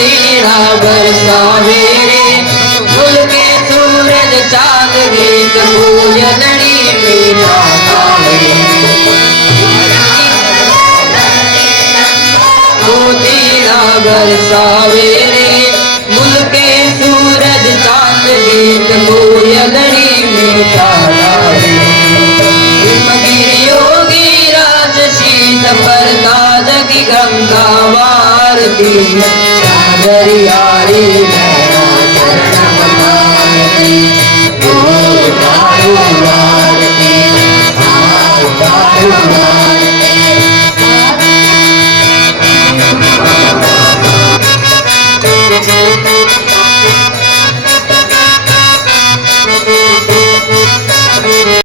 मोतीड़ा बरसावे रे फूल के सूरज चांद गीत पूजनड़ी मीठा गावे मोतीड़ा बरसावे रे फूल के सूरज चांद गीत पूजनड़ी मीठा गावे योगी राज शीत पर ताज की गंगा वारती सागरियारी